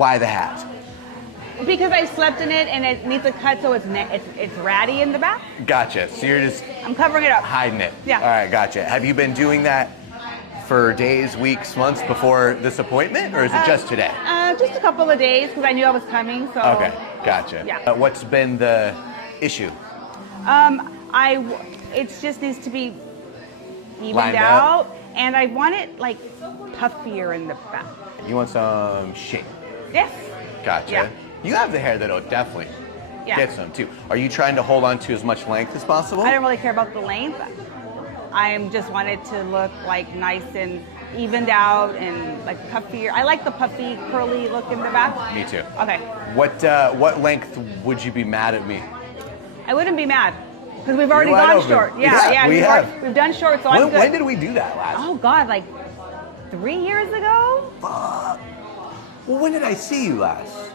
Why the hat? Because I slept in it and it needs a cut, so it's ratty in the back. Gotcha. So you're just I'm covering it up. hiding it. Yeah. All right, gotcha. Have you been doing that for days, weeks, months before this appointment, or is it just today? Just a couple of days because I knew I was coming. So. Okay, gotcha. Yeah. What's been the issue? It just needs to be evened Lined out, up? and I want it like puffier in the back. You want some shape? Yes. Gotcha. Yeah. You have the hair that'll definitely get some too. Are you trying to hold on to as much length as possible? I don't really care about the length. I just want it to look like nice and evened out and like puffier. I like the puffy, curly look in the back. Me too. Okay. What length would you be mad at me? I wouldn't be mad because we've already You're wide gone open. short. Yeah, we have. We've done short, so I'm good. When did we do that last? Oh God, like 3 years ago. Fuck. Well, when did I see you last?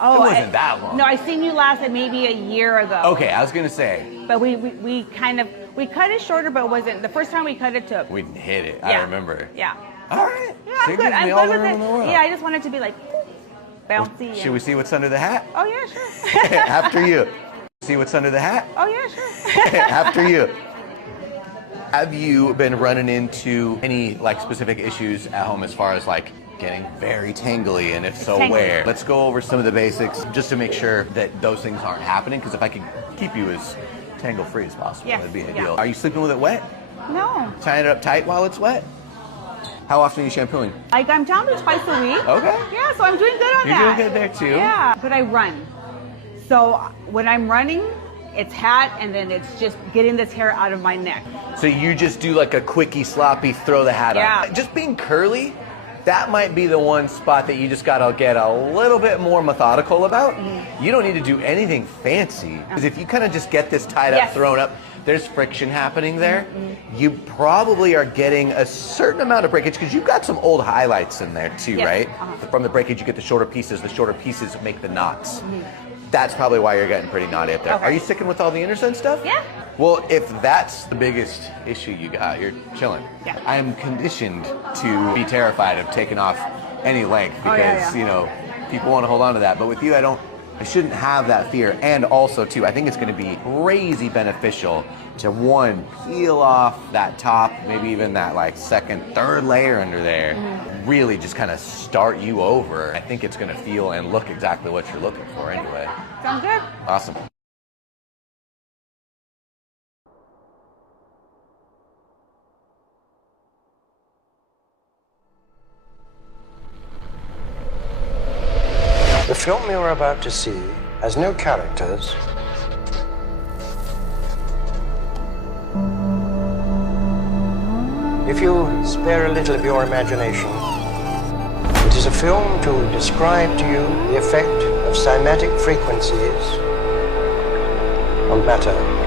Oh, it wasn't that long. No, I seen you last maybe a year ago. Okay, I was gonna say. But we cut it shorter, but it wasn't the first time we cut it to. We hit it. Yeah. I remember. Yeah. All right. Yeah, I'm She good. gives I'm me all good the with room in the it. world. Yeah, I just want it to be like bouncy. Should we see what's under the hat? Oh yeah, sure. After you. See what's under the hat? Oh yeah, sure. After you. Have you been running into any like specific issues at home as far as like getting very tangly, and if so, Tangly. where? Let's go over some of the basics just to make sure that those things aren't happening, because if I could keep you as tangle free as possible, Yes, that'd be yeah. ideal. Are you sleeping with it wet? No. Tying it up tight while it's wet? How often are you shampooing? Like I'm down to twice a week. Okay. Yeah, so I'm doing good on You're that. doing good there too. Yeah, but I run. So when I'm running, it's hat, and then it's just getting this hair out of my neck. So you just do like a quickie sloppy, throw the hat Yeah. on. Just being curly, that might be the one spot that you just gotta get a little bit more methodical about. You don't need to do anything fancy. Because if you kind of just get this tied up, Yes. thrown up, there's friction happening there. You probably are getting a certain amount of breakage because you've got some old highlights in there too, Yes. right? Uh-huh. From the breakage, you get the shorter pieces. The shorter pieces make the knots. That's probably why you're getting pretty knotty up there. Okay. Are you sticking with all the Intersen stuff? Yeah. Well, if that's the biggest issue you got, you're chilling. Yeah. I am conditioned to be terrified of taking off any length because, Oh, yeah. you know, people want to hold on to that. But with you, I shouldn't have that fear. And also, too, I think it's going to be crazy beneficial to, one, peel off that top, maybe even that like second, third layer under there. Really just kind of start you over. I think it's going to feel and look exactly what you're looking for anyway. Sounds good. Awesome. The film you're about to see has no characters. If you spare a little of your imagination, it is a film to describe to you the effect of cymatic frequencies on matter.